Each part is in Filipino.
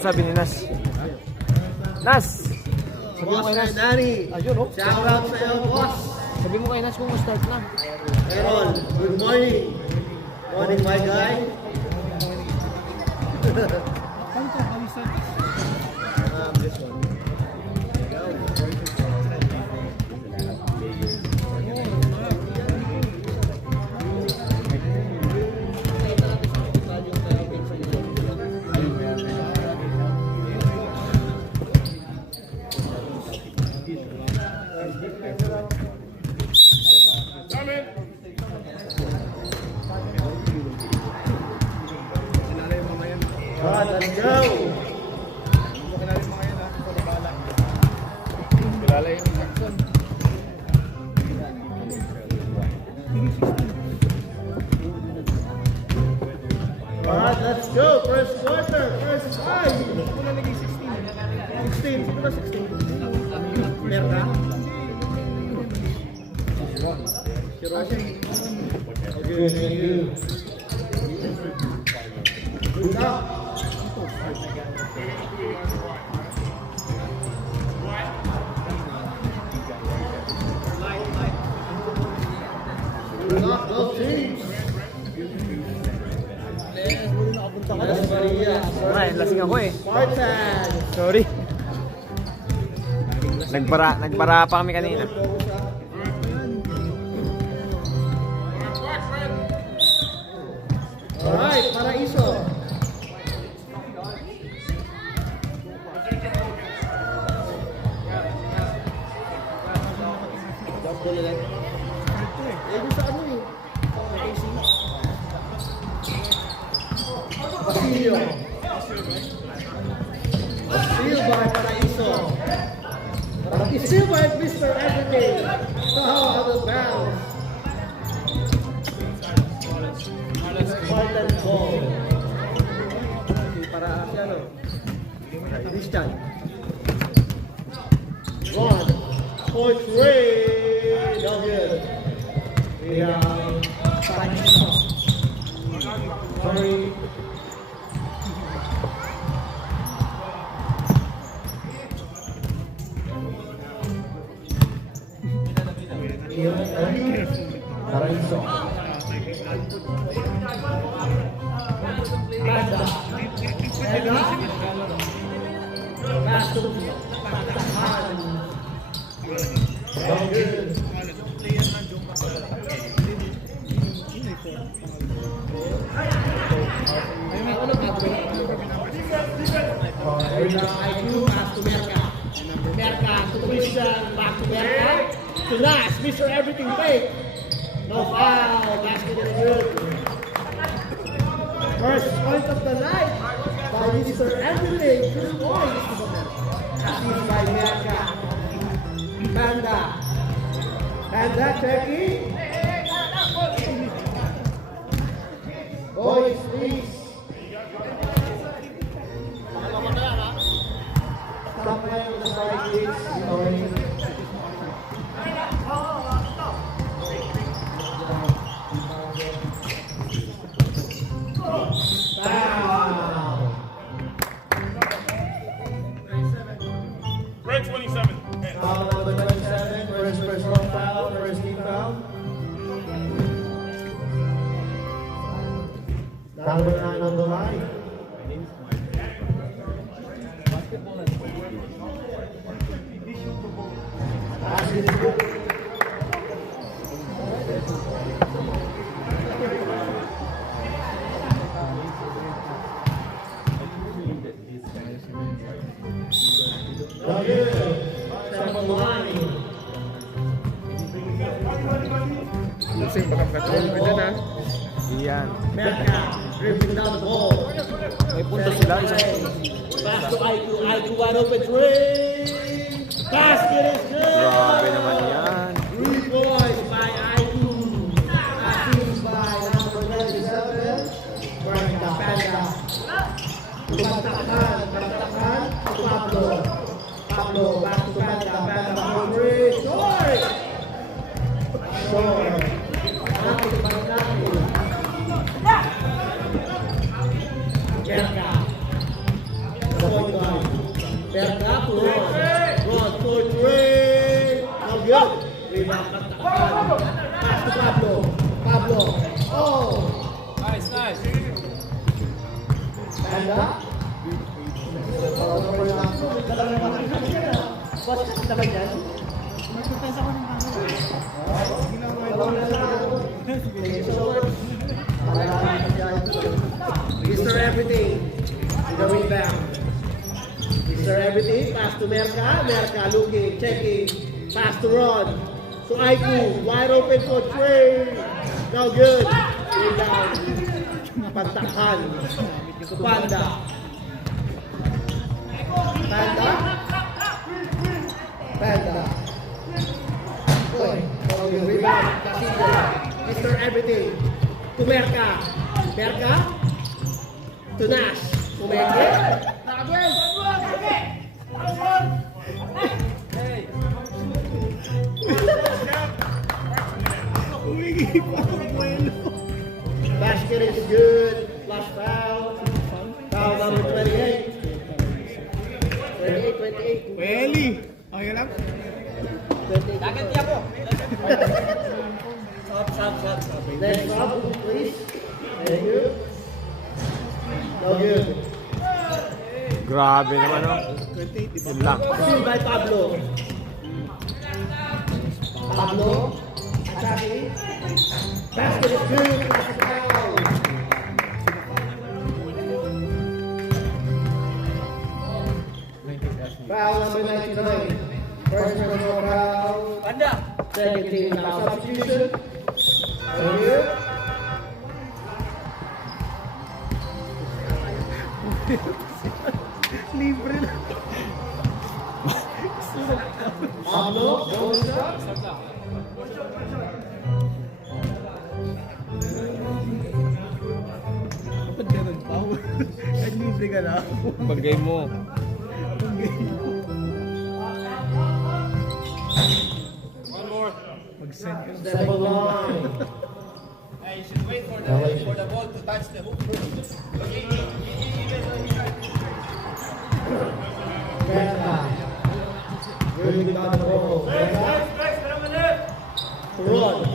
sabi ni Nas? Nas! Sabi mo kay Nas. Danny. Ayun, oh. Shout out sa iyo, boss. Sabi mo kay Nas kung start na. Errol, good morning. Morning, my guy. This one. Let's go! Alright, let's go! First quarter, first five! 16. Sino ba 16? Merka? Si Rosie. Okay, thank you. Good luck! Good luck, both teams! Las Maria. Ay, lasing ako eh. Spartan! Sorry. Nagbara pa kami kanina. Alright, Paraiso. Yung sa ano eh. Basilio. Steal by Paraiso. Steal by Mr. Everyday. Out of bounds. Spartan ball. Para si ano? Christian. One. Point three. No good. We have Paraiso. Sorry. Paraiso. Banda. Pass to Patahan. Very good. IQ, pass to Merka. Merka to Christian, back to Merka. To Nas, Mr. Everything fake. No foul, basket is good. First point of the night by Mr. Everything. 2 points. Assist by Merka. Banda. Banda checking. Boys, please. Stop playing on the side, please. Sorry. Red 27. Foul number 27, first personal foul, first team foul. Number 9 on the line. Basket is good. Lasing, baka makatrol ka dyan ha. Iyan. Merka, dribbling down the ball. May punto sila. Pass to IQ, IQ wide open three. Basket is good. Grabe naman yan. 3 points by IQ. Assist by number 97. Banda, Banda. Tumatakhan, to Pablo. Pablo, back to Banda, Banda for 3. Short! Short. Back to Banda. Merka. Panda. Boss, naman yan. Mr. Everything, going back. Mr. Everything, pass to Merka. Merka looking, checking, pass to Ron. To Aiku, wide open for Trey. Now good. Way down. Pagtakhan. To Panda. Panda. Panda. Boy, rebound. Casillo. Mr. Everything. To Merka. Merka. To Nash. Umeke. Basket is good. Flash foul. Foul number 28. 28. Welly! Okay lang? 28. Dagat niya po. Next up, please. Thank you. No good. Grabe naman, no? Yun lang. Steal by Pablo. Pablo. Attacking. Basket is good. Foul. Foul number 99. First personal foul. Panda. Second team foul substitution. Thank you. Libre na. Pablo, bonus shot. Ba't ganun pa? Libre ka na. Bagay mo. Mag-send ka. Step along. You should wait for the ball to touch the hoop. Merka. Moving down the road. Merka. To Ron.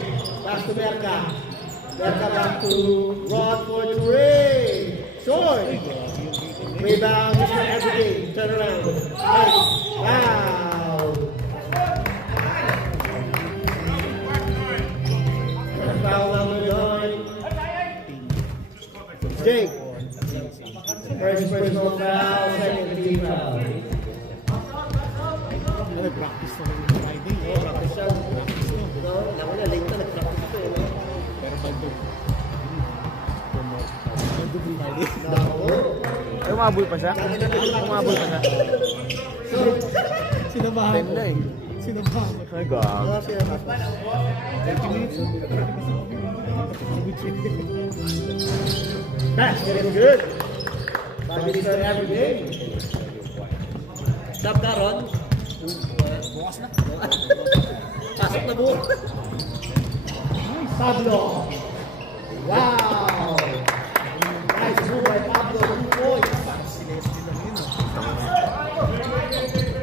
Pass to Merka. Merka back to Ron for Trey. Short. Rebound. Mr. Everything. Turn around. Hey. Wow. Foul number 9. Jake. First personal foul. Second team foul. Nag-practice na kayo ng Friday. Practice siya. No, naku na, late na nag-practice ko. No? Pero bandog. Bandog yung Friday. Naku. Ay, umabol pa siya? Umabol pa siya? Sinabahan Time na eh. Sinabahan mo. Ay, gag. Ano siya? 30 minutes. Basket is good. Basket is every game. Stop ka, Ron. Bukas na. Pasok na buo. Pablo. Wow. Nice move by Pablo. 2 points.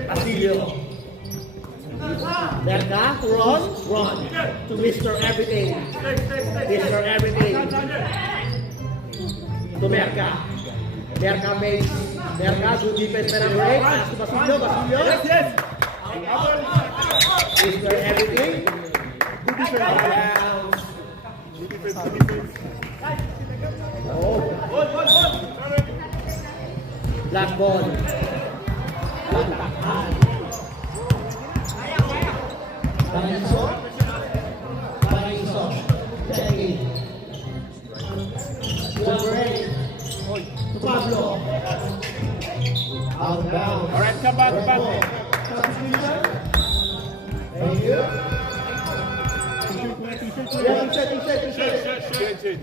Casillo. Merka to Ron. Ron to Mr. Everything. Mr. Everything. To Merka. Merka makes. Merka, good defense by number 8. Pass to Basilio. Basilio. Yes. Mr. Everything. Good defense. Good defense. Oh. Ball. Black ball. Bangiso. Checking. Number 8. To Pablo. Out of bounds. All right, come back. Substitution. Thank you. Yeah, t-shirt.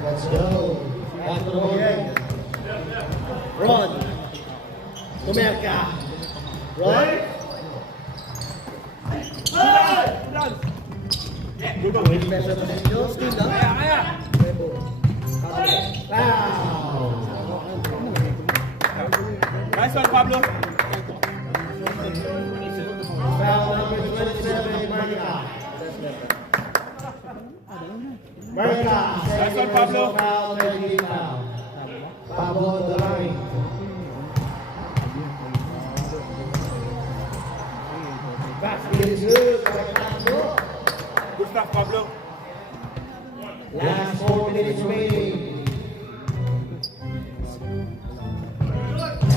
Let's go. Back to the ball. Ron. Tumerka. Ron. Wait, measure mo ninyo. Steal na. Foul. Nice one, Pablo. Foul number 27, Mark Merca. Merca. Nice one, Pablo. Foul, red foul. Pablo on the line. Basket is good by Pablo. Good stuff, Pablo. Last 4 minutes remaining.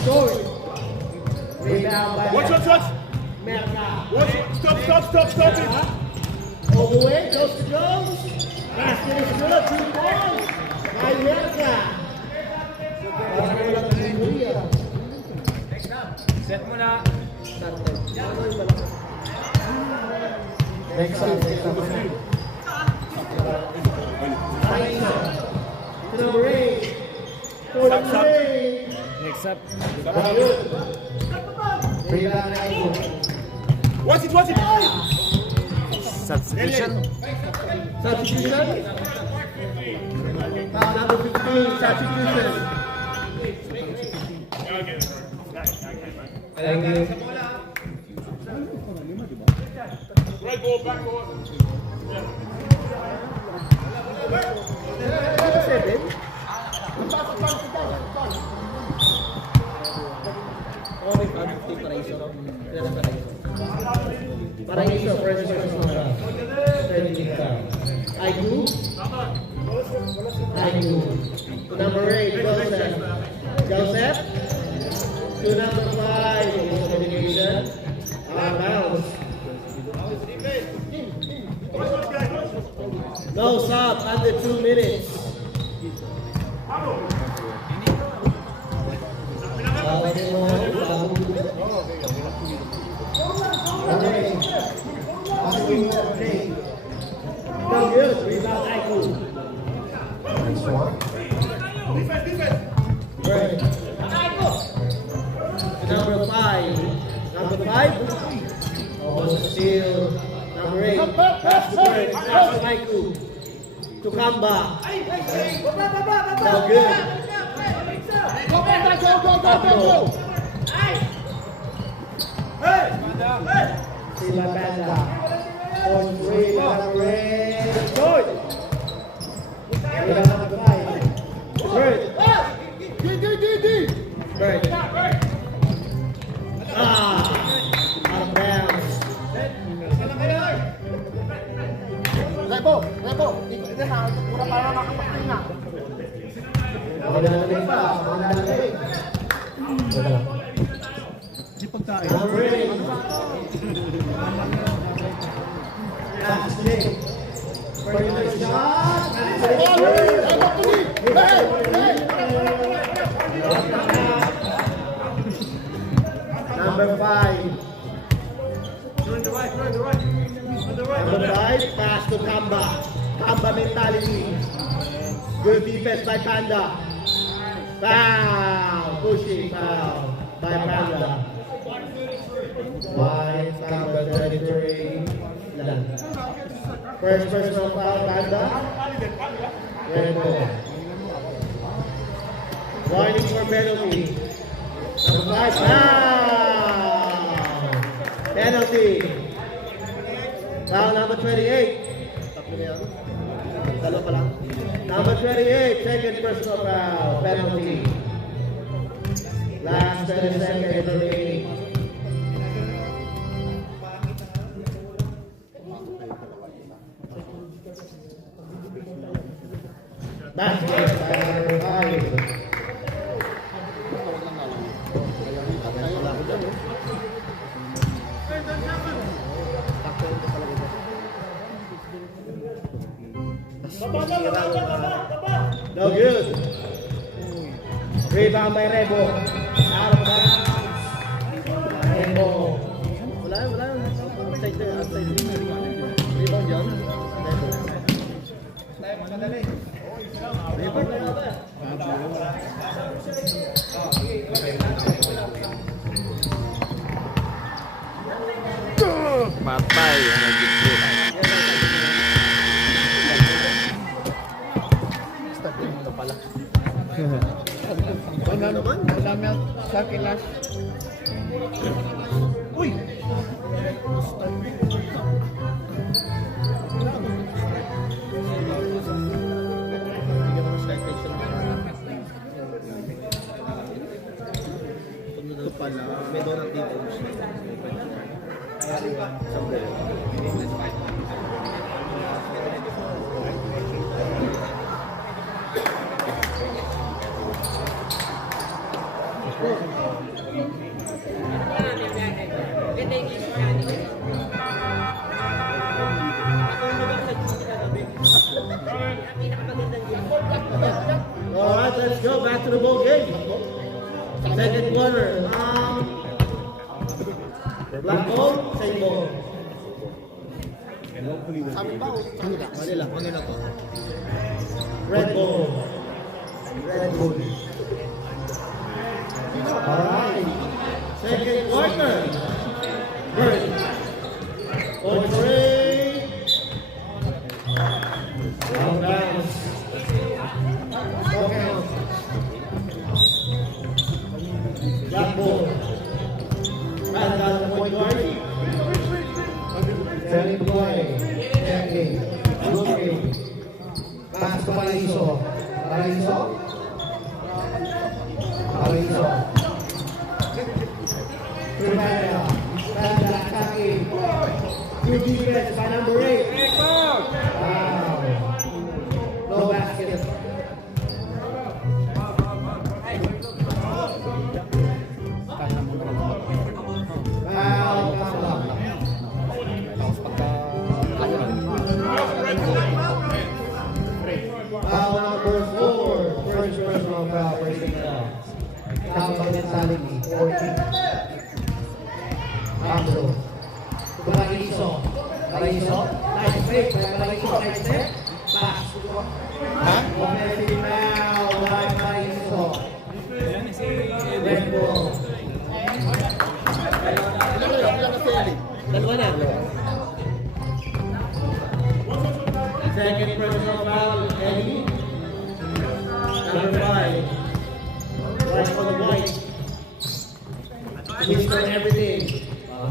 Short. Rebound by Watch. Merca. Stop it. All the way, goes to Jones. Basket is good, 2 points by Merca. Set mo na. Next up. Number 8. For the three. Next up. Rebound Aiku. Watch it. Substitution. Substitution. Foul number 15, substitution. Thank you. Right ball, back ball. Paraiso, first person. Aiku. Number 8, Joseph. To number 5, communication. Out of bounds. No stop, under 2 minutes. No good, rebound Aiku. Right. Number 5. Almost steal. Number 8. Pass the bird. Pass to Aiku. To Kamba. No good. Go. Sila Banda. On 3, number 8. Good. Number 5. Bird. Bird. Out of bounds. Number 8. Last day. First shot. Number 5. Number 5, pass to Kamba. Kamba mentality. Good defense by Panda. Foul. Pushing foul by Panda. By Kamba 33. First personal foul, Panda. Red ball. Warning for penalty. Number 5, foul. Penalty. Foul number 28. Number 28, second personal foul, penalty. Last 30 seconds remaining. Basket by number 5. No good. Rebound by Rebo. Out of bounds. Rebo. Wala. Outside. Rebound yun. Rebound na yun. Patay. Wala naman. Wala naman sa akin last. Uy! Second quarter. Black ball, same ball. Manila. Red ball. Red ball. Alright. Second quarter. Bird. Point three. Down bounce. No count. Black ball. Pass down the point guard. Selling play. Checking. Looking. Pass to Paraiso. Paraiso. Paraiso. Panda attacking. Good defense by number 8. Wow. No basket. Foul number 4. First personal foul. Personal foul. Foul mentality. 14. Pablo. Paraiso. Paraiso. Nice fake. Paraiso. Nice step. Pass. Offensive foul by Paraiso. Red ball. Dalawa na. Second personal foul, Eddie. Number 5. Right for the white. Mr. Everything.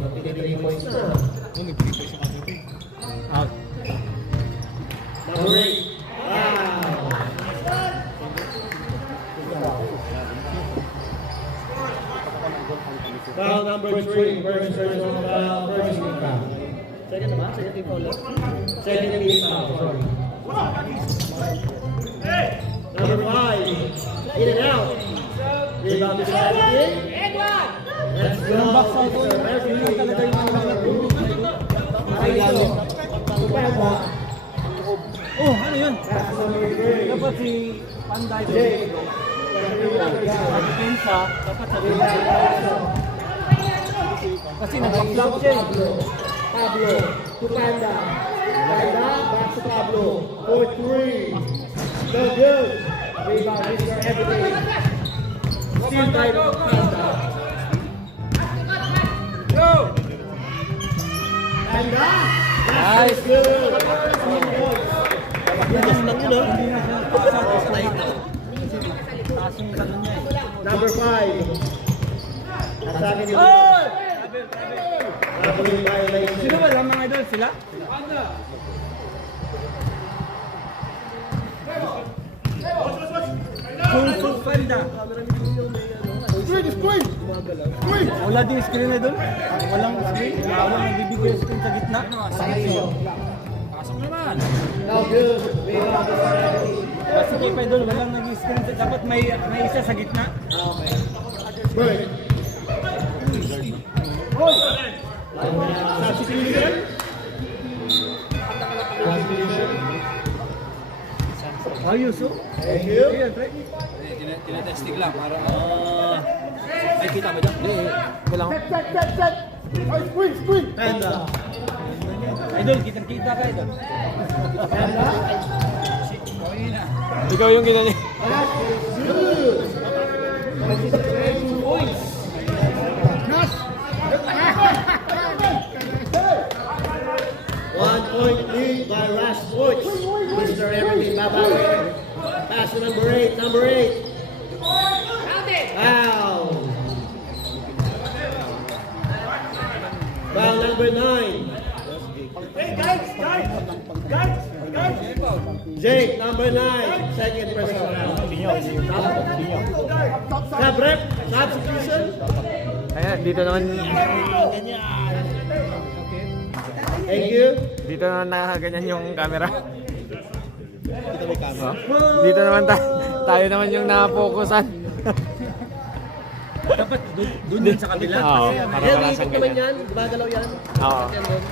Napili 3 points na. Out. Number 8. Wow. Foul number 3. First personal foul. First team foul. Second naman? Second team foul. Second team foul. Sorry. Number 5. In and out. Rebound to Everything. Let's go. Oh, ano yun? Dapat si Panday doon. Depensa, dapat sa depensa. Kasi nag-block siya. Pablo to Panda. Panda back to Pablo. 4-3. No good. Rebound Mr. Everything. Steal by Panda. Panda. That's good. Number 5. Atake ni violation. Sino ba lang mga idol? Sila? Kung Panda. Wala din screen na doon? Walang screen? Walang nagbibigay screen sa gitna? Pasok naman! No good. Rebound Mr. Everything. Kasi kay Paidol, walang nag-screen. Dapat may isa sa gitna. Okay. Bird. Substitution. Substitution. Ayos oh. Thank you. Tinatesting lang para ay kita ba dyan? Panda. Idol, kitang-kita ka idol. Panda. Ikaw yung ginanya. That is good. 2 points. One point lead by Rush Sports. Mr. Everything, bye-bye. Pass to number 8. Number 8. Foul. Foul number 9. Jake, number 9. Second personal foul. Sabrep, substitution. Ayan, dito naman. Thank you. Dito naman nakaganyan yung camera. Dito naman tayo naman yung na-focusan. Dapat doon din sa kabila. Oo, para Yan, wala ikot sang naman ganyan. yan. Gumagalaw yan. Oo. Yan doon.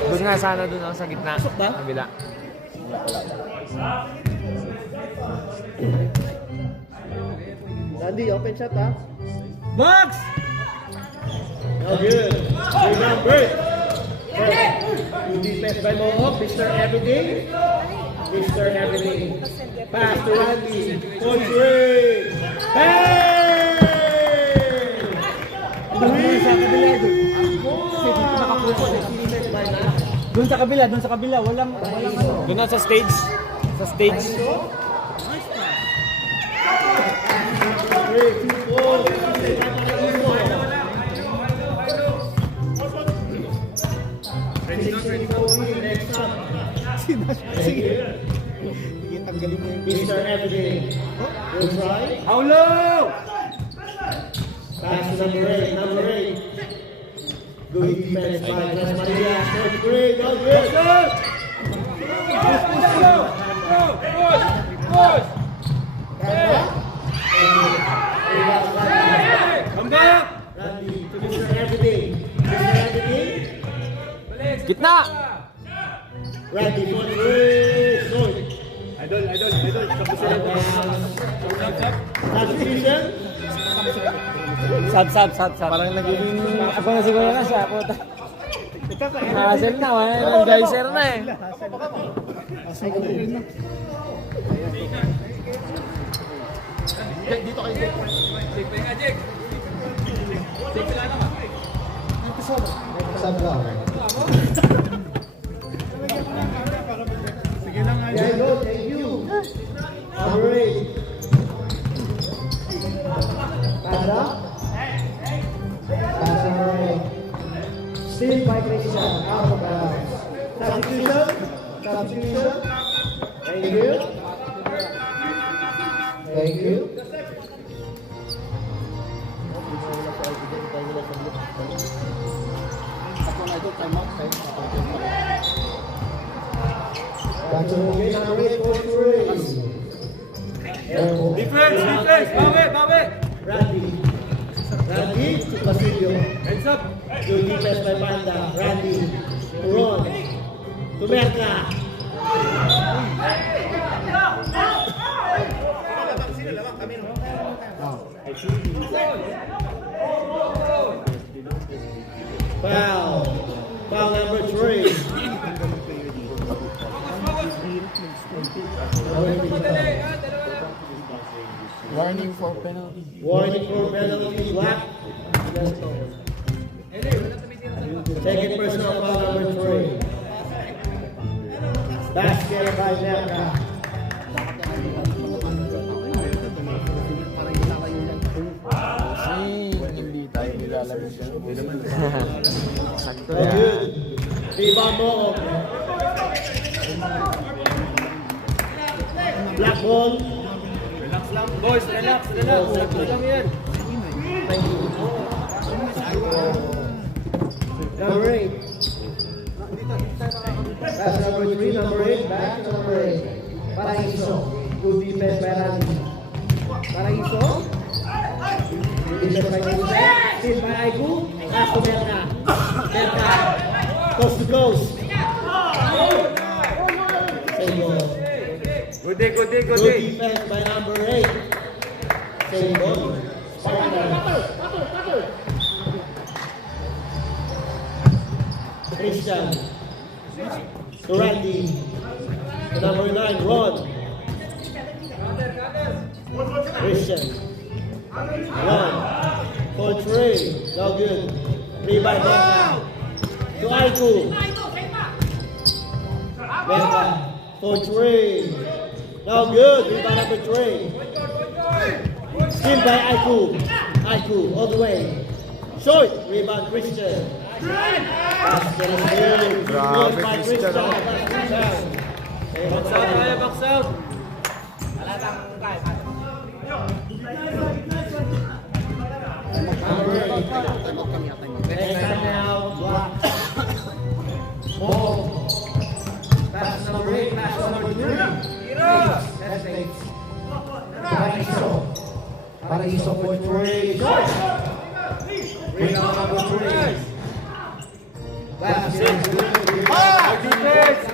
Doon nga sana doon ako sa gitna. ba? Kabila. Randy, open shot ha. Box! No good. Rebound break. Good defense by Mohawk. Mr. Everything. Mr. Everything. Pass to Randy. Coach Ray. Hey! Sa kabila doon. Defense by Nat. Doon sa kabila. Walang ano. Doon na sa stage. Sa stage. Ray, 2-4. Next up. Sige, tanggalin mo yung Mr. Everything. Good try. Paulo! Pass to number 8. Number 8. Good defense by Las Maria. Coach Ray. Go good. Come back! Randy to Mr. Everything. Mr. Everything. Gitna! Randy, Coach Ray. Short. Idol. Substitution. Sab. Parang nagiging ako na siguro na siya. Puta. Hassle na. Wala geyser na eh. Yeah, go. Thank you. Number 8. Pass up. Pass number 8. Still by Christian. Out of bounds. Substitution. Thank you. Thank you. That's okay. Number 8, Coach Ray. Defense! Bawi! Randy to Basilio. Hands up! Good defense by Panda. Randy to Ron. To Merka. Foul. Foul number 3. Warning for penalty. Warning for penalty. Black. Second personal foul number 3. Basket by Merka. Hindi tayo nilalabas yan. Sakto Oh, yan. good. Rebound mo. Black ball. Boys, relax. Sakto lang yan. Thank you. Number 8. That's number 3. Number 8. Back to number 8. Paraiso. Good defense by Randy. Paraiso. Good defense by Randy. Still by Aiku. Pass to Merka. Merka. Coast to coast. Same ball. Good day. Good defense by number 8. Same ball. Christian. To Randy. To number 9, Ron. Christian. Ron. Coach Ray. No good. Rebound Merka. To Aiku. Merka. Coach Ray. No good. Rebound number 3. Still by Aiku, all the way. Short, rebound Christian. Basket is good. Grabe, Good by Christian, oh. Box out. Number 8. Next time now, block. Ball. Pass number 8, pass number 3. That's 8. Paraiso for 3. Short. Rebound number 3. Basket is good. Defense!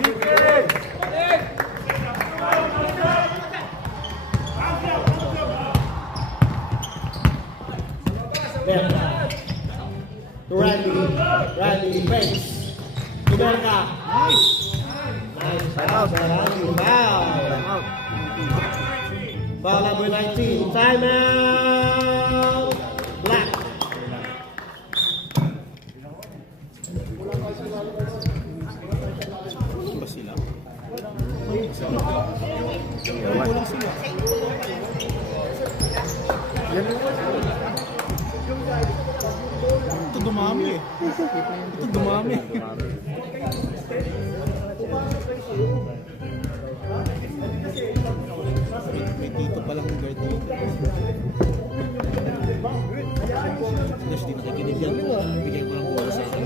Foul. Foul. Foul number 19. Timeout. Black. Ba sila? Ito dumami eh. Ito dumami. May dito palang guard dito. Dash, di nakikinig yan. Bigay ko lang bola sa akin.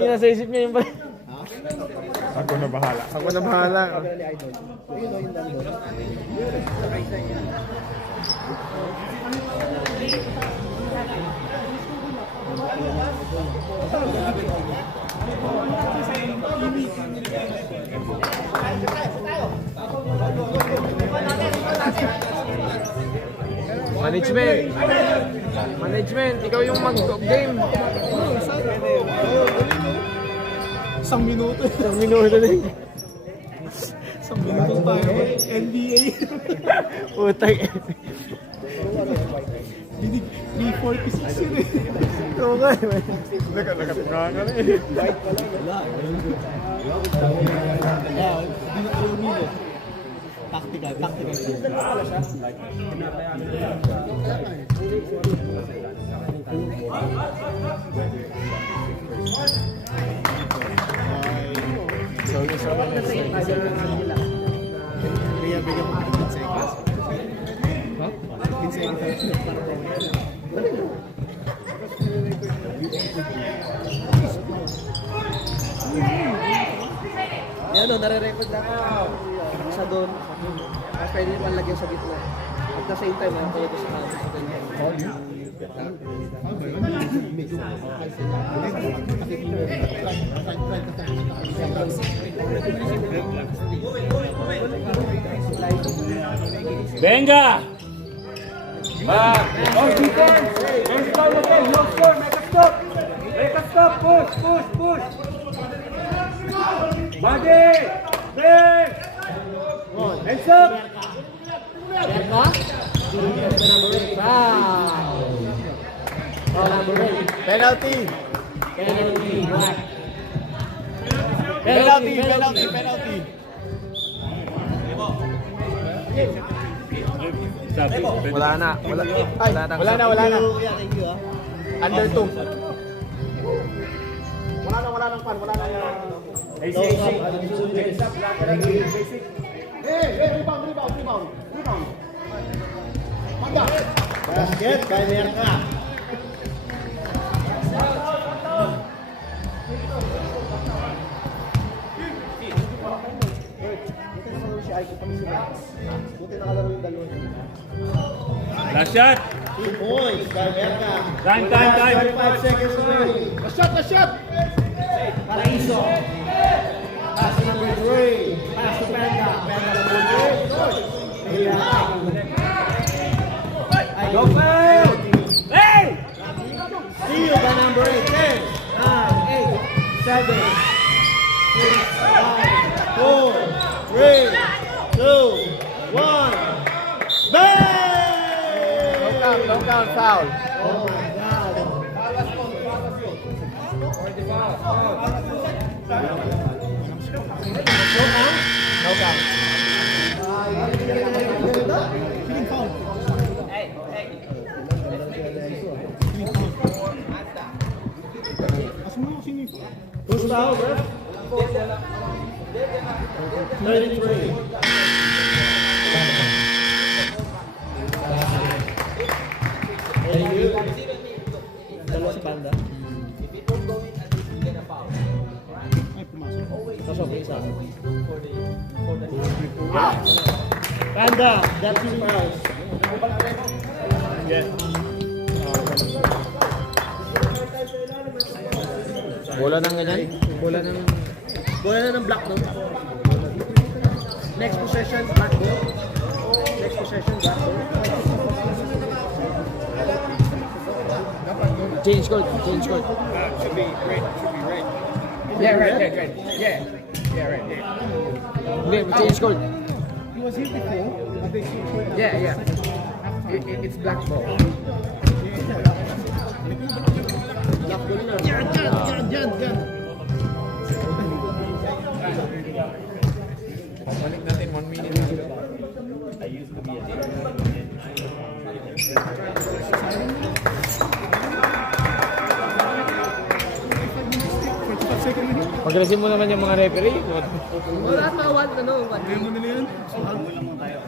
Nasa isip niya yung pala. Ako na bahala. Ako na bahala. Management, ikaw yung mag-top game. Isang minuto. Isang minuto din. Isang minuto tayo. NBA. Putang. Binig 346 yun eh. Oo nga. Nakatunga ka na eh. Yeah, hindi na kayo nilo. Tactical. Kaya bigyan mo ng 15 seconds. Ha? 15 seconds. Yan o, nare-record na sa doon. Tapos pwede naman lagyan sa gitna. At the same time, meron kayo sa kanan. Venga! Oh, defense! Don't stop again, no score, make a stop! Make a stop, push! Body! Break! Hands up! Berka? Foul! Foul number 8. Penalty! Black. Penalty! Wala na. Wala na. Thank you. Under 2. Wala nang pan. Wala nang... Rebound. Basket by Merka. Last shot! 2 points by Merka. Time. 35 seconds away. The shot! Paraiso. Pass to number 3. Pass to Panda. Panda number 3. Go, Phil! Hey! Steal by number 8. 10, 9, 8, 7, 6, 5, 4, 3, 2, 1. Bang! Don't count foul. Oh my God. No count. Feeling foul. Asa mo sino yung foul? Who's foul, bro? 33. Thank you. Dalawa si Panda. Ay, pumasok. Pasok isa. Panda, that's 2 fouls. Bola ng ganyan? Bola ng... Bola na ng black, no? Next possession, black ball. Next possession, black ball. Change court. Should be red. Yeah, right. Yeah. Yeah, right. Hindi, change code. He was here before, but they switched. Yeah. It's black ball. Black ball na. Yan. Balik natin 1 minute na. Pagkalasin mo naman yung mga referee. Wala na, Kaya mo nila yan?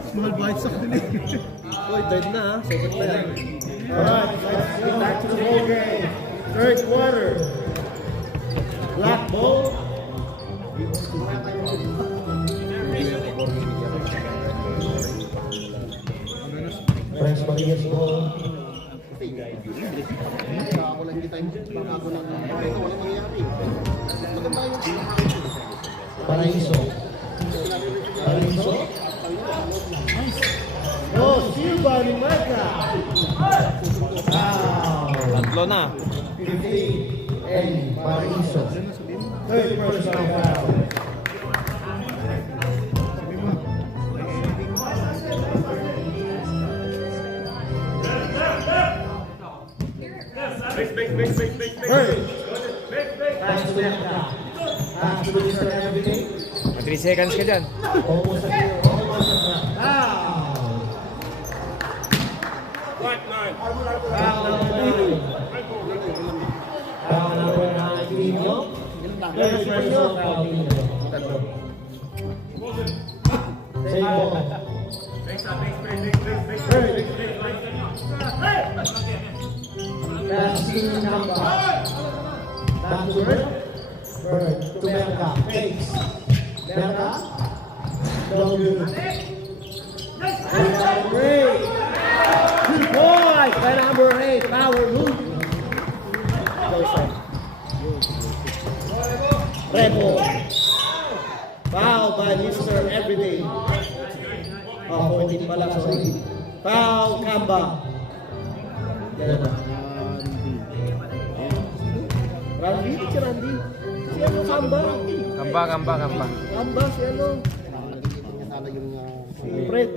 Small bites of the league. Oy, dead na ha. Second na yan. Alright, let's get back to the ball game. Third quarter. Black ball. Friends Marias ball. Ako lang kita baka ako lang ito walang mangyayari. Maganda yung Paraiso. Oh, Silva ni Marca. Tatlo na. 15. Eli Paraiso. Third personal foul. Pass to Merca. Pass to Mr. Everything. 3 seconds ka dyan. Almost a kill. Almost a foul. Foul number 2. Foul number 9. Pino. Third personal foul. Pino. Same ball. Pass to Namba. Back to Bird. Bird to Merca. Fakes. Merca. No good. Great. 2 points by number 8. Power move. Red ball. Foul by Mr. Everyday. Oh, 14 pala, sorry. Foul, Kamba. Randy? Si Randy? Si ano, Kamba? Kamba. Kamba, si ano? Si Fred.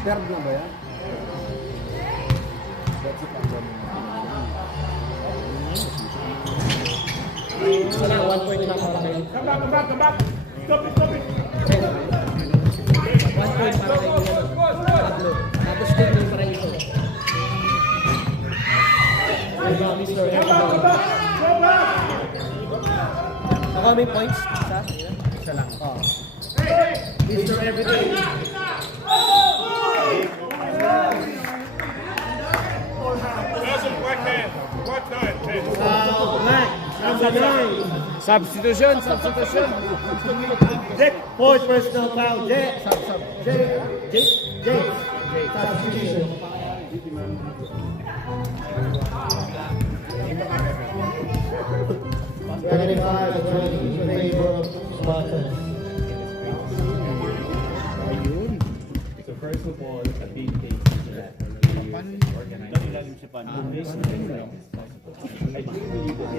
Third na ba yan? Isa lang, 1 point lang para kayo. Come back. Stop it. 1 point para kayo. Tatlo. Tapos take yung para ito. Ayun, Mr. Everyday. Ako may points? Isa lang. Mr. Everyday. Black, number 9. Substitution. Jet, fourth personal foul. Jet. Substitution. Twenty-five to 20 in favor of Spartans.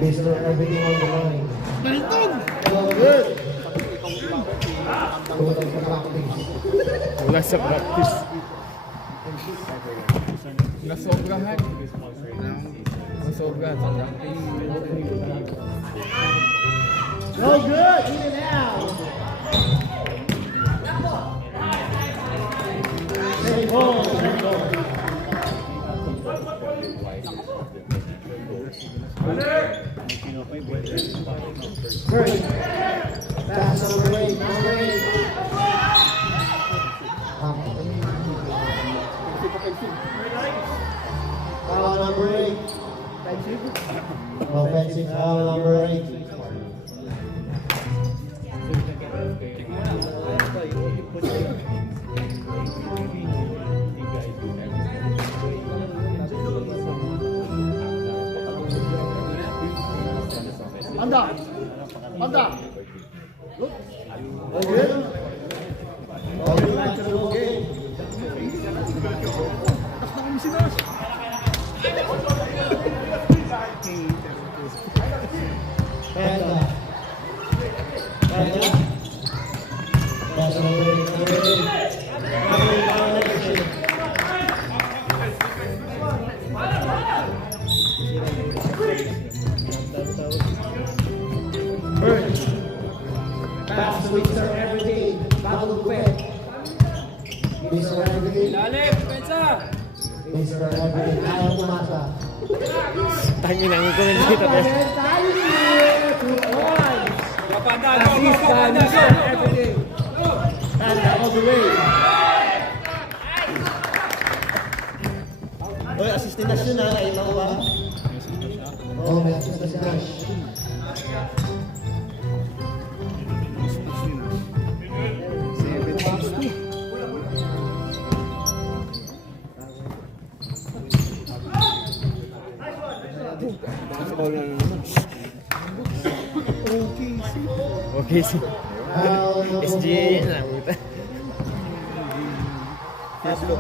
Mr. Everything on the line. Oh, good. Total sa practice. Wala sa practice. No good. In and out. Second ball. First. Pass number 8. Foul number 8. Offensive foul number 8. Panda. Oh, good. Oh, good back to the ball game. si Nosh. Merka. Merka. Pass number 8. Bird. Pass to Mr. Everything. Bago Kwet. Mr. Everything. Lalim, pensa! Mr. Everything. Ayaw pumasa. Tangin ang commentator. Assist by Mr. Everything. And all the way. Oy, assist ni Nash yun ha. Nakita ko ba? Oh, may assist na si Nash. Okay, si Foul number SGA 4. yan lang.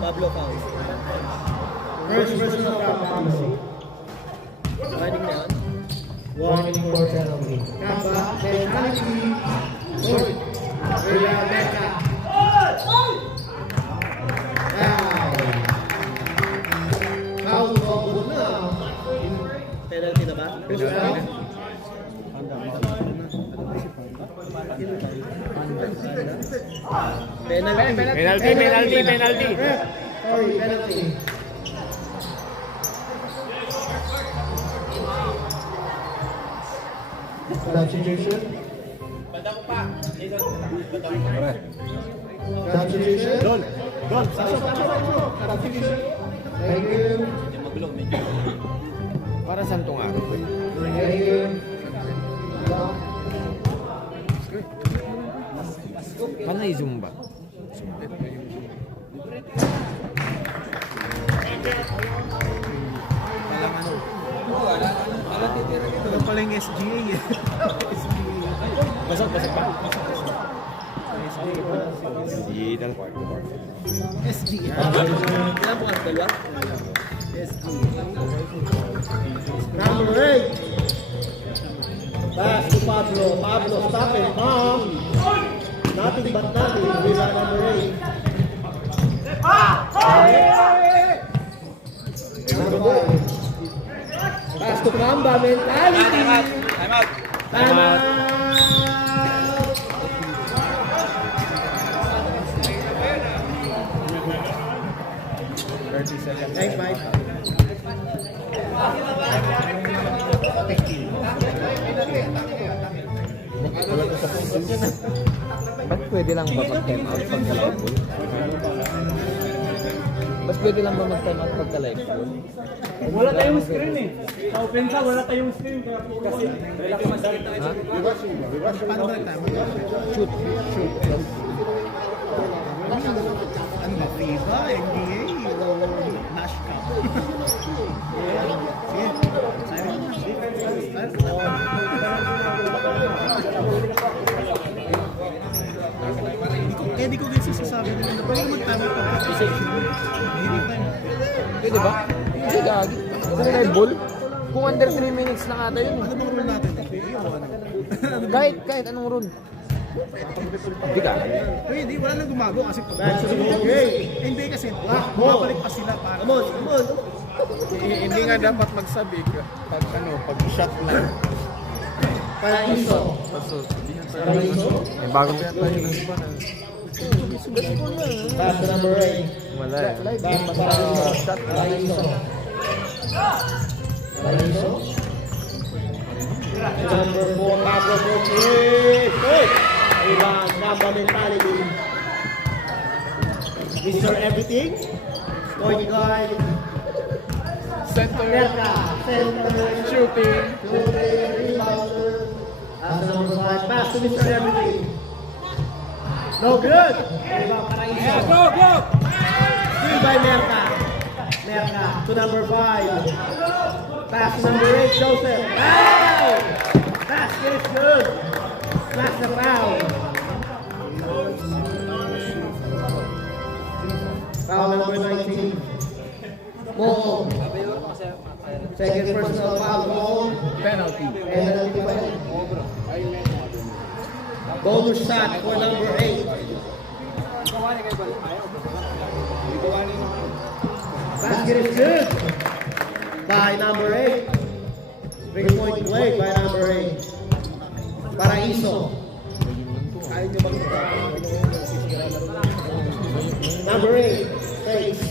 Pablo foul. First personal foul. Running na yun. Warning for penalty. Kamba, penalty. Oy. Kuya Becca. Foul combo na. Penalty na ba? Penalty. Penalty. Sorry, penalty. Substitution. Substitution. Substitution. Thank you. Para saan tong araw? Thank you. Paano i-zoom ba? Ito pala yung SGA eh. Basag pa. Digital. SGA. Ilan po ang dalawa? Number 8. Pass to Pablo. Pablo, stop it. Mom. Nothing but nothing. Rebound number 8. Number 9. Pass to Kamba. Mentality. Time out. Time out. Thanks, Mike. Ba't pwede lang ba mag-time out pagka live ball? Ba't pwede lang ba mag-time out pagka live ball? Wala tayong screen eh. Sa opensa, wala tayong screen. Kasi relax mas. Ha? Paano ba tayo? Shoot. Ano ba? FIFA, NBA, Nash Cup. Hindi ko guys sasabi nila na pwede mag-time out pagka Pwede ba? Hindi gagi. Kung live ball, kung under 3 minutes lang ata yun. Ano bang rule natin? Kahit anong rule. Hindi gagi. Pwede, wala nang gumago kasi Back to the ball game. NBA kasi babalik pa sila para Come on, come on. Hindi nga dapat magsabi pag shot lang. Paraiso. Paraiso. May bagong pinatay ng iba na. Pass to number 8. Wala eh. Back to Paraiso. Paraiso. Paraiso. Number 4, Pablo Fortis. Hey! Ivan, Namba mentality. Mr. Everything. Point guard. Center. Merka. Center. Shooting. Shooting. Rebounder. Pass to number 5. Pass to Mr. Everything. No good. Rebound Paraiso. Go! Steal by Merka. Merka to number 5. Pass to number 8, Joseph. Foul! Basket is good. That's the foul. Foul number 19. Moong. Second personal foul, Moong. Penalty. Penalty pa yun. Bonus shot for number 8. Basket is good by number 8. 3-point play by number 8. Paraiso. Number 8 takes.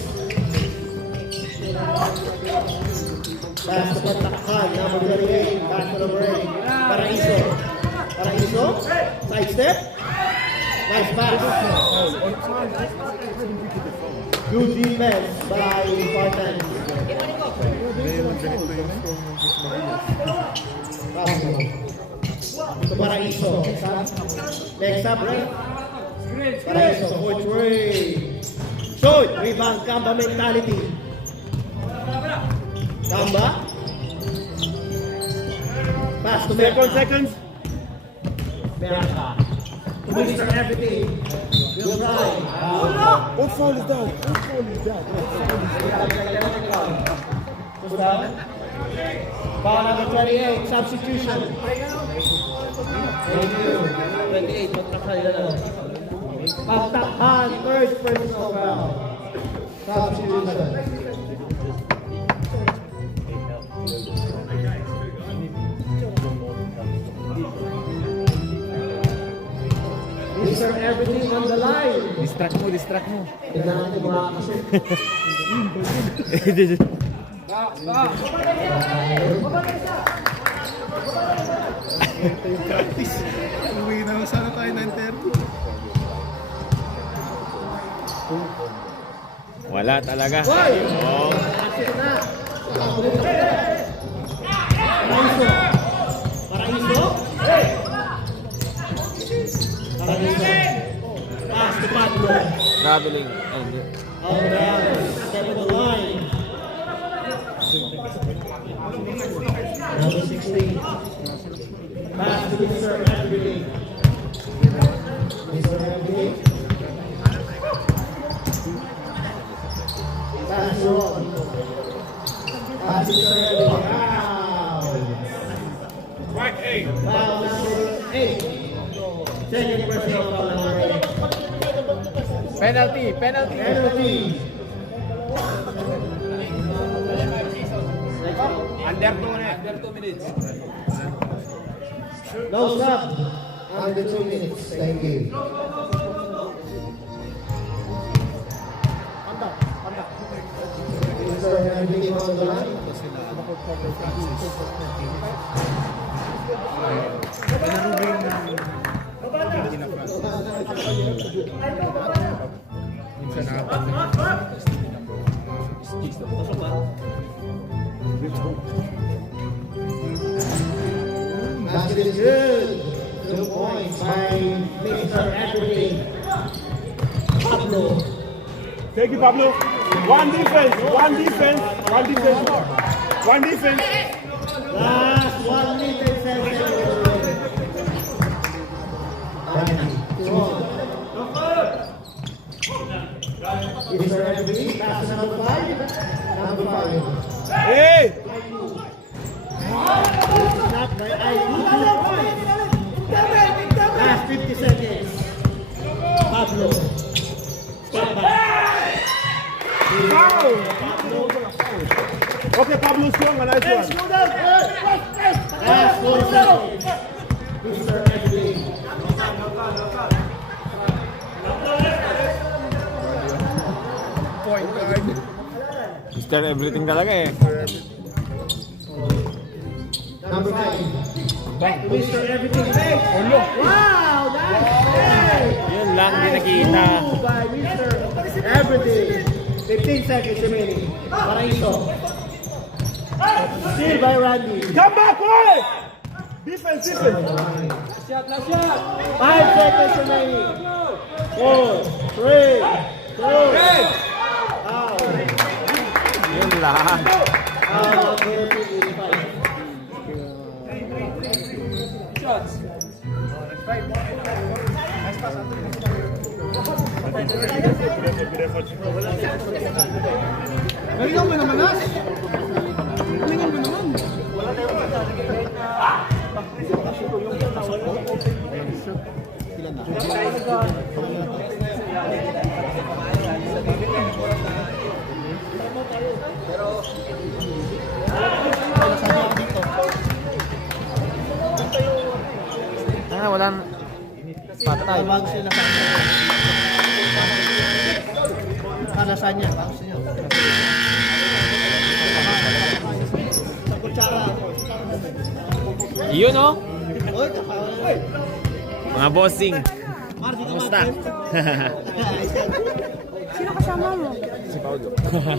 Pass to Patakhan, number 38. Back to number 8. Paraiso. Paraiso. Side step. Nice pass. Good defense by Spartan. Ito Paraiso. Next up, right? Paraiso, point three. Shoot! Rebound, Kamba mentality. Kamba. Pass to Merka. Seconds. Merka. Mr. Everything. Good try. What foul is that? Push down. Foul number 28, substitution. 28, Patakhan, third personal foul. Substitution. Mr. Everything on the line. Distract mo. Tignan natin mga kasi. Uwi na sana tayo 9:30. Wala talaga. Hoy! Oh. Asik na. Paraiso. Paraiso. Paraiso. Pass to Pablo. Traveling. All around. Step of the line. Number 16. Pass to Mr. Everything. Mr. Everything. Pass to Ron. Pass to Mr. Everything. Foul number 8. Second personal foul number 8. Penalty. Penalty. Under 2 minutes. No stop. Under 2 minutes. Thank you. Is there anything on the line? Basket is good. 2 points by Mr. Everything. Pablo. Thank you, Pablo. One defense. Last 1 minute and 7 Mr. Everything. Pass to number 5. Number 5. Hey! Not by IQ. Last 50 seconds. Pablo. Step back. Okay, Pablo strong. Nice one. Last 4 seconds. Mr. Everything. Mr. Everything talaga eh. Number 5. Back to Mr. Everything. Wow! Nice play! Yun lang, hindi nakita. Two by Mr. Everything. 15 seconds remaining. Paraiso. Steal by Randy. Come back, boy! Defense. 5 seconds remaining. 4, 3, 2, out. Yun lang. Number 285. Galingan mo naman, Nas. Galingan mo naman. Ano, walang patay. Bago sila kalasan niya, bago siya. Sa kutsara. Yun oh. Oy, kapawan. Mga bossing. Marty, Kumusta? Sino kasama mo? Si Paulo.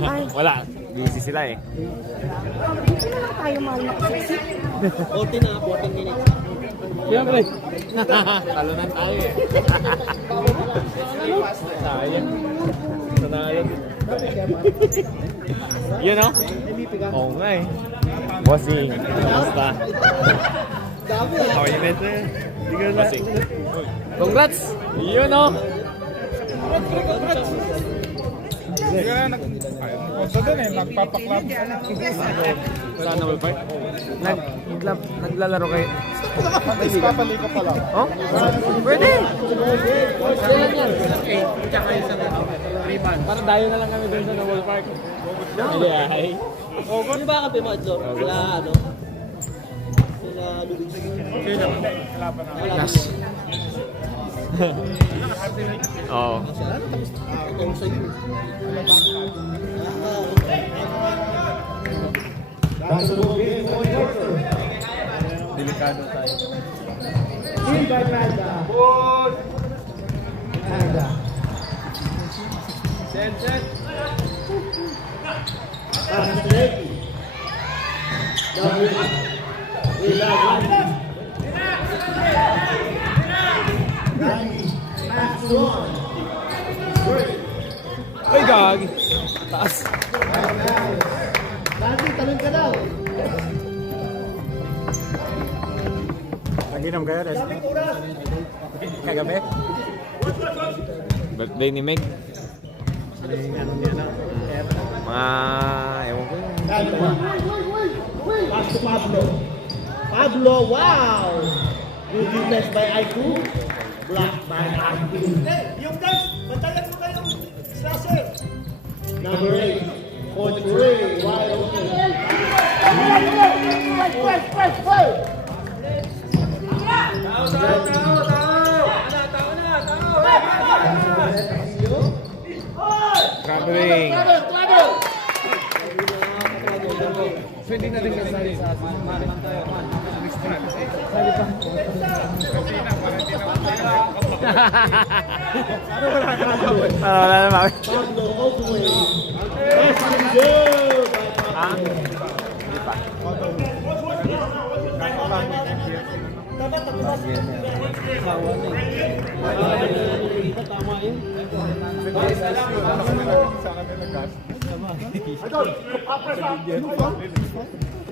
Ay. Wala. Busy sila eh. Dito na lang tayo mahal na kasi. 14 minutes. Siyempre. Talunan tayo eh. Sayang. Sanalo. Yun oh. Oo nga eh. Bossing. Kumusta? How are you, man? Bossing. Congrats! Yun oh. Nagpapaklap. Saan na ba? Naglalaro kayo. Papali ka pala. Oh? Pwede! Parang dayo na lang kami doon sa Noble Park. Hindi ay. Hindi ba kape mo ito? Sila ano? Sila Luis. Nas. Oo. Ito sa iyo. Delikado tayo. Team by Panda. Panda. Set. Ay, gagi. Taas. Dati, talon ka daw. Naginom kayo, Res? Kagabi? Birthday ni Meg. Mga... Ewan ko. Pass to Pablo. Pablo, wow! Good defense by Aiku. Block by Aiku. Yung guys, bantayan mo kayong slasher. Number 8. Coach Ray. Wide open. Traveling. Pwede na rin kasali sa atin. Sali pa. Wala naman. Pablo all the way. Excellent goal by Pablo. Hindi pa. Tama yun.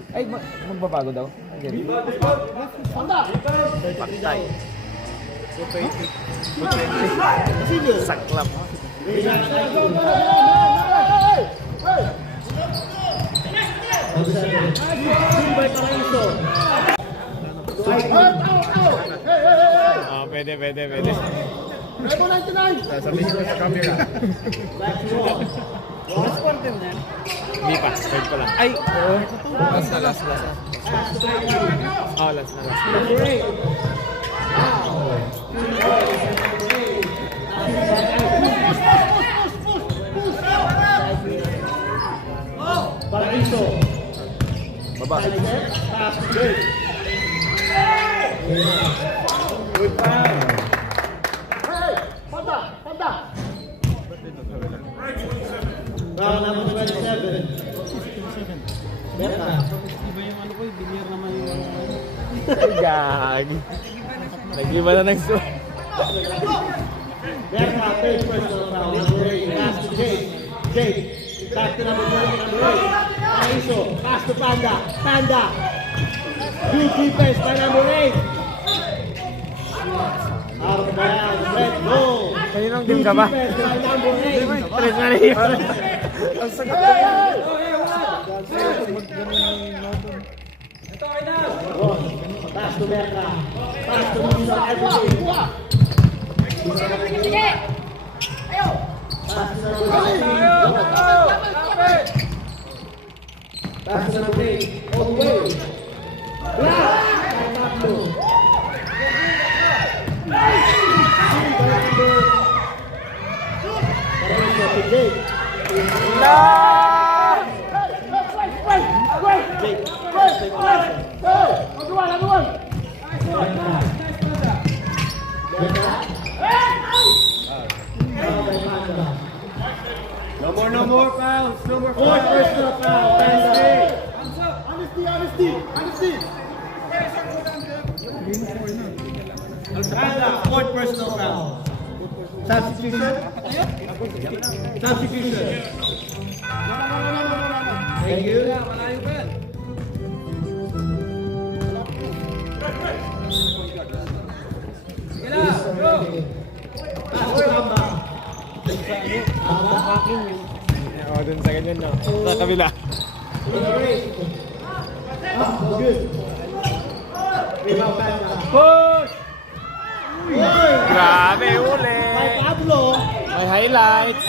Ay, magbabago daw. Patay. Saklap. Team by Paraíso. Oh, pwede. Sasabihin ko sa camera. Back to wall. Hindi pa. Third pa lang. Ay! Oo. Last na. Pass to Aiku. Oh, last na. Number 8. Paraíso. Baba. Pass to Jake. Round number 27. Berta. Iba yung ano ko, bilyar naman yung... Ay, gagi. Nag-iba na ng suit. Berta, third personal foul. Number 8. Pass to Jake. Jake. Back to number 20. Number 8. Paraíso. Pass to Panda. Panda. Good defense by number 8. Out of bounds. Red goal. Kaninong team ka ba? Tres na rin. Ang sagot ko. Pass to Merka. Pass to Mr. Everything. Pass to number 8. All the way. No more fouls. No more Fourth fouls. personal foul. Panda. Fourth personal foul. Substitution. Substitution. Thank you. Oo, dun sa ganyan no. Sa kabila. Push. Grabe, uli. Pablo. May highlights.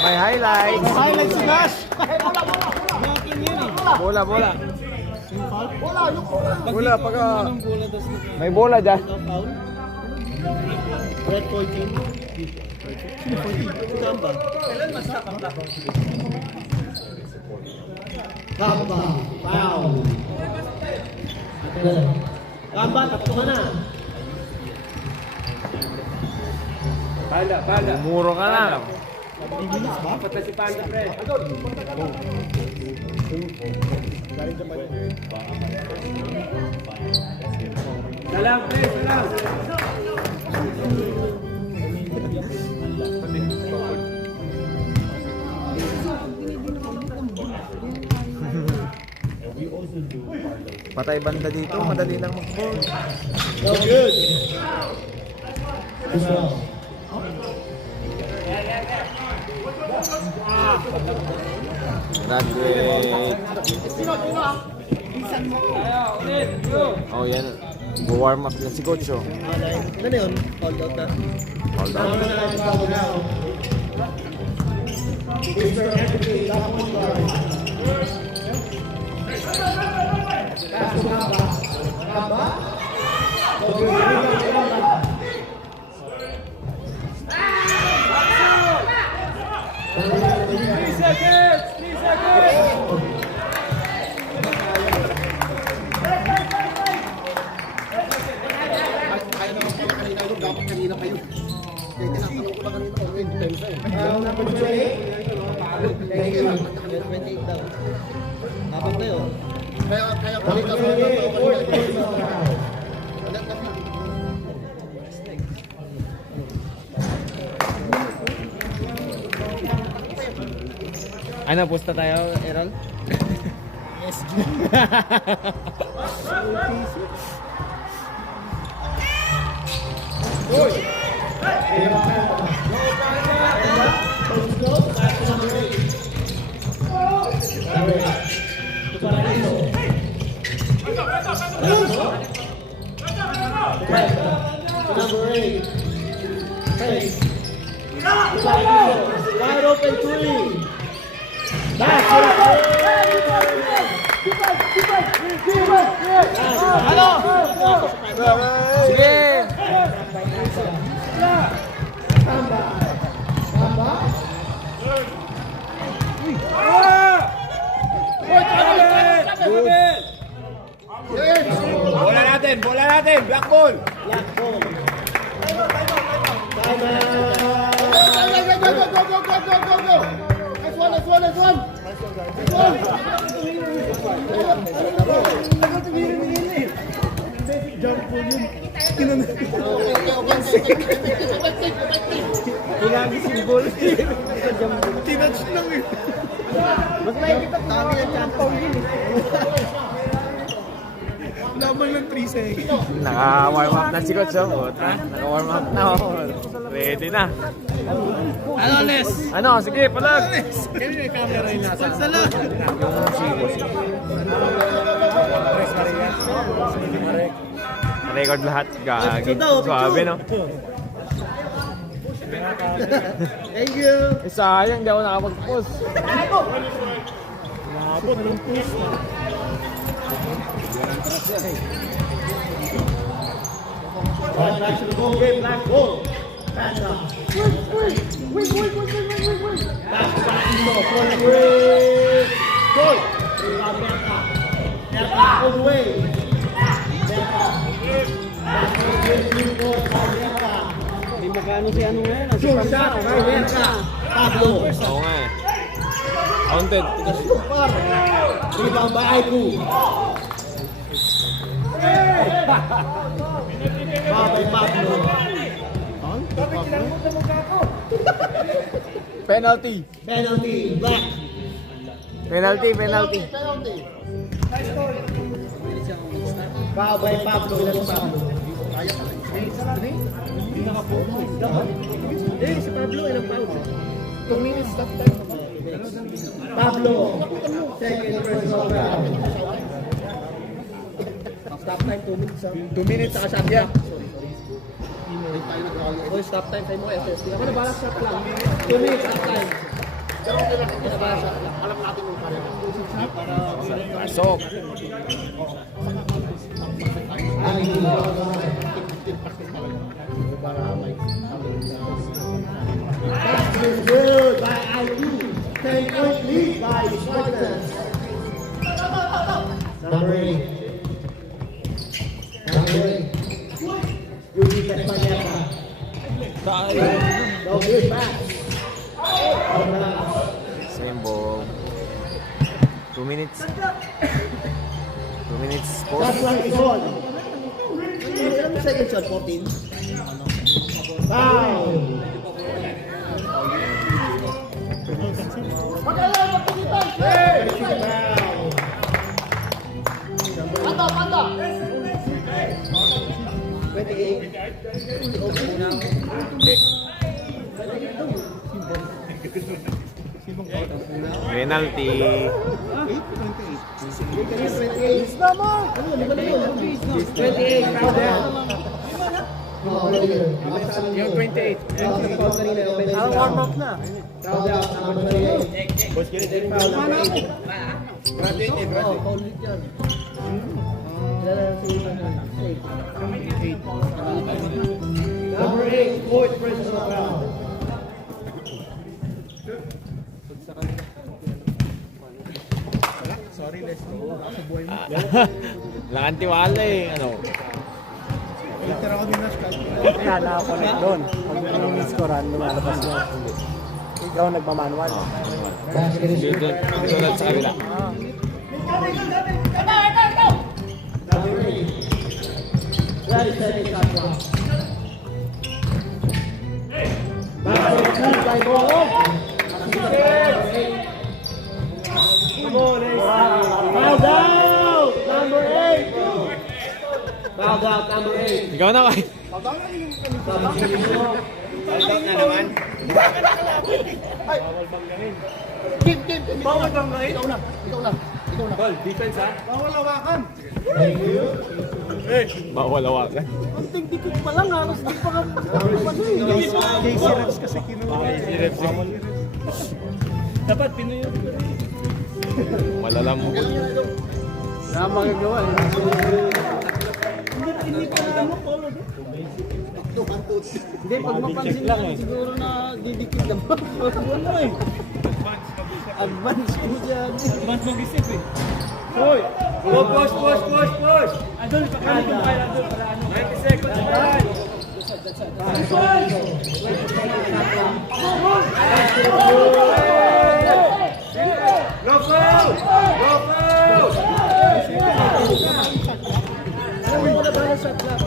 May highlights. Highlight si Nash! Bola, bola. Bola, pagka... May bola dyan. Red 14. Gamba. Foul. Gamba, tatlo ka na. Panda. Muro ka na. Patay si Panda, pre. Salam, pre. Salam. Patay banda dito, madali lang mag-ball. No good. Not great. Oh, yan. Warm up yan si Coach. Oh. Ano yun? Hold out na. Hold on. Mr. Everything, top one guard. Pass to Gamba. Gamba. Number 28. Thank you. 28 daw. Dapat na yun. Kaya balik ka Ano, pusta tayo, Errol? Yes. Number 8. Wide open three. That's Sige! Bola natin. Black ball. Black ball. Lagi si ball. Tinatch lang eh. Mas nakikita ko na ang Paulin eh. Laban ng 3 seconds. Naka-warm up na si Coach. Naka-warm up na. Ready na. Ano, Les? Ano, sige, palag. Yung camera yung nasa. Pagsala. Record lahat. Gagi. Suabe, no? Thank you. Eh, sayang, di ako nakapag-post. Abot ng push. Right back to the goal game, black goal. Pass up. Pass back to the for the break. Goal. Rebound Merka. Merka all the way. Merka. Back to the break, goal by Merka. Hindi magkano si ano ngayon. Sure shot by Merka. Pablo. Oo nga eh. Counted. Super. Rebound by Aiku. By Pablo. Penalty. Penalty. Black. Penalty, penalty. Foul by Pablo. Ilan si Pablo? Si Pablo, ilang foul? 2 minutes stop time. Pablo. Second personal foul. Stop time 2 minutes. 2 minutes saka shot clock. Sorry. Stop time tayo mo SSD. Ako na balas shot lang. 2 minutes stop time. Pero okay lang. Ako na balas shot lang. Alam natin kung kaya. Pasok. That's been good by IQ. 10-point lead by Spartans. Number 8. Number 8. Good defense by Merka. No good pass. Same ball. 2 minutes. 2 minutes. That's Post. right, it's on. Ilang seconds shot? 14? Foul. Penalty. Yung 28. Ang warm up na. Foul out, number 28. Boss, get it. Foul, number 8. Graduate, graduate. Foul ulit yan. Number 8, fourth personal foul. Lakan tiwala eh. Ano? Kaya nakakonect doon. Pag nang-scorean, lumalabas na. Ikaw nagmamanual. Dito lang sa kabila. Very second shot clock. Basket two by Bolo. Fouled out, number 8. Fouled out, number 8. Ikaw na kay. Bawal bang ngayon? Ikaw na. Ball, defense ha? Bawal hawakan. Bawal hawakan. Ang tingdikit pa lang, halos di pa ka. JC Reps kasi kinuha. Dapat Pinoy yung Malalambot. na magagawa. Hindi pa ano, Polo. Hindi, pag mapansin lang siguro na didikit lang. Ano eh? Advance ko dyan. Advance mag-isip eh. Hoy! Push, push, push, push! Adol, pakalit mo kayo, Adol, para ano? 90 seconds na tayo. Go foul! Go foul! Alam mo ko na ba shot clock?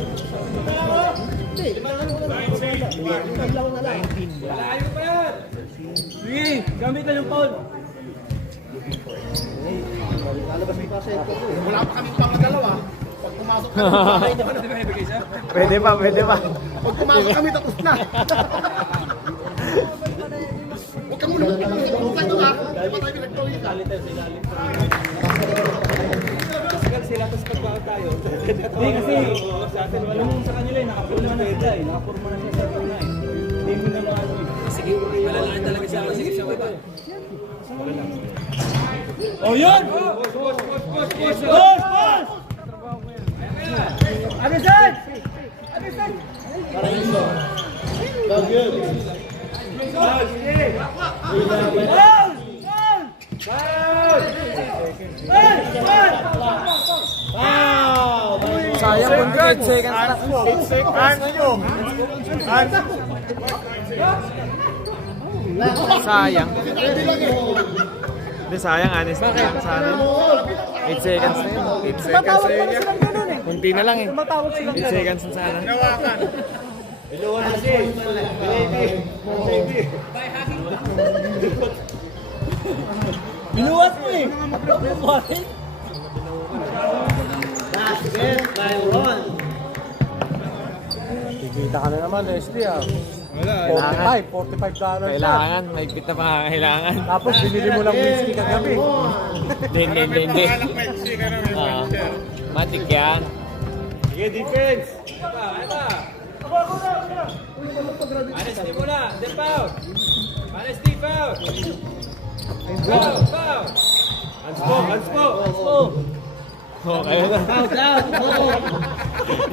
Hindi. Paglaw na lang. Layo pa yan! Sige, gamitan yung foul. Lalabas yung pasay ko. Wala pa kami pang dalawa. Pag pumasok ka, hindi pa na ibigay siya. Pwede pa, pwede pa. Pag pumasok kami, tapos na. Huwag kang muna magpapakita. Huwag kang doon ako. Di ba tayo pinagpawin ka? Sila tapos pagbawa tayo. Hindi kasi sa atin, alam mo sa kanila nakapurma na sila nakapurma na siya sa kanila Hindi mo na maano Sige, malalaan talaga siya. Sige, siya ba? Oh, yun! Push! Abisan! Paraíso. Go good. Sayang kung 8 seconds na. Sayang. Hindi, sayang, honest. Sana. 8 seconds na yun. 8 seconds na yun. Kunti na lang eh. 8 seconds na sana. Binuwas mo eh! Last bet by Ron. Kikita ka na naman, Leslie ah. Kailangan. $45 Kailangan. May pita pa kailangan. Tapos binili mo lang whiskey kagabi. Hindi. Matik yan. Sige, defense! Honesty muna! Step out! Honesty, foul! Foul! Unspoke! Okay na. Out.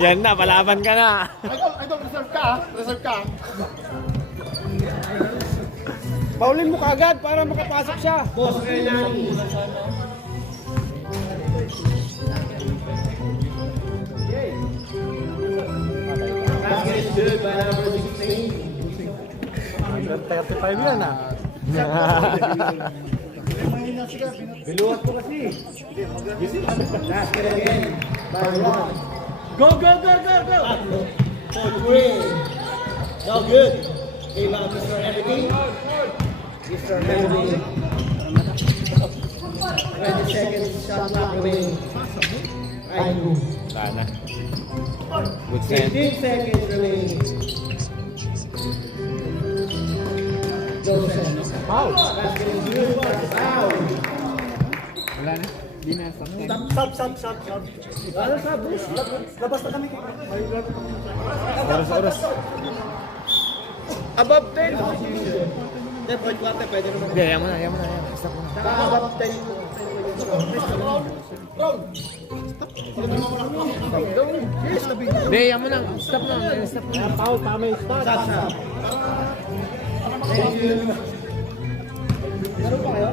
Yan na, palaban ka na. Idol, reserve ka. Reserve ka. Paulin mo kaagad para makapasok siya. Boss Hernani. Basket is good by number 16. 35 yan ah. Biluwat ko kasi. Basket again by Ron. Go! For three. No good. Came out Mr. Everything. Mr. Everything. 20 seconds shot clock remaining. Aiku. Sana. Good send. 15 seconds remaining. Joseph. Foul! Basket is good. Foul. Stop. Ano sa bus? Labas na kami. Oras. Above 10. Hindi, point ko ate, pwede naman. Hindi, ayaw mo na. Stop mo na. Above 10. Hindi, ayaw mo na. Stop na. Foul, tama yung start. Meron pa kayo?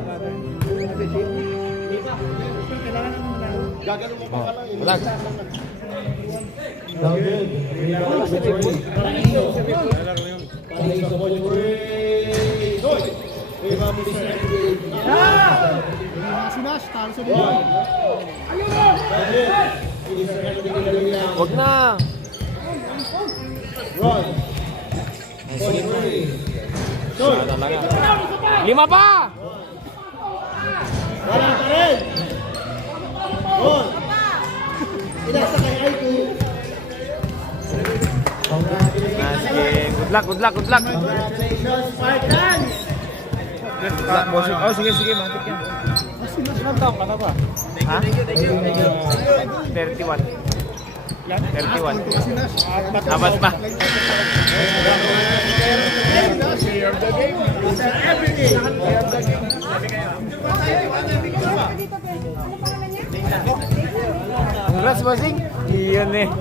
Wala. No good. Paraíso for three. Rebound Mr. Everything. Mr. Everything in the rebound. Huwag na. Ron. For three. Wala talaga. 5 pa! Wala pa rin. Ron. Inasa kay Aiku. Congratulations. Good luck. Congratulations, Spartans. Oh, sige, matik yan. Ilang taon ka na ba? Ha? 31. 31. Apat pa. Mr. Everything. Congrats, bossing. Iyon eh.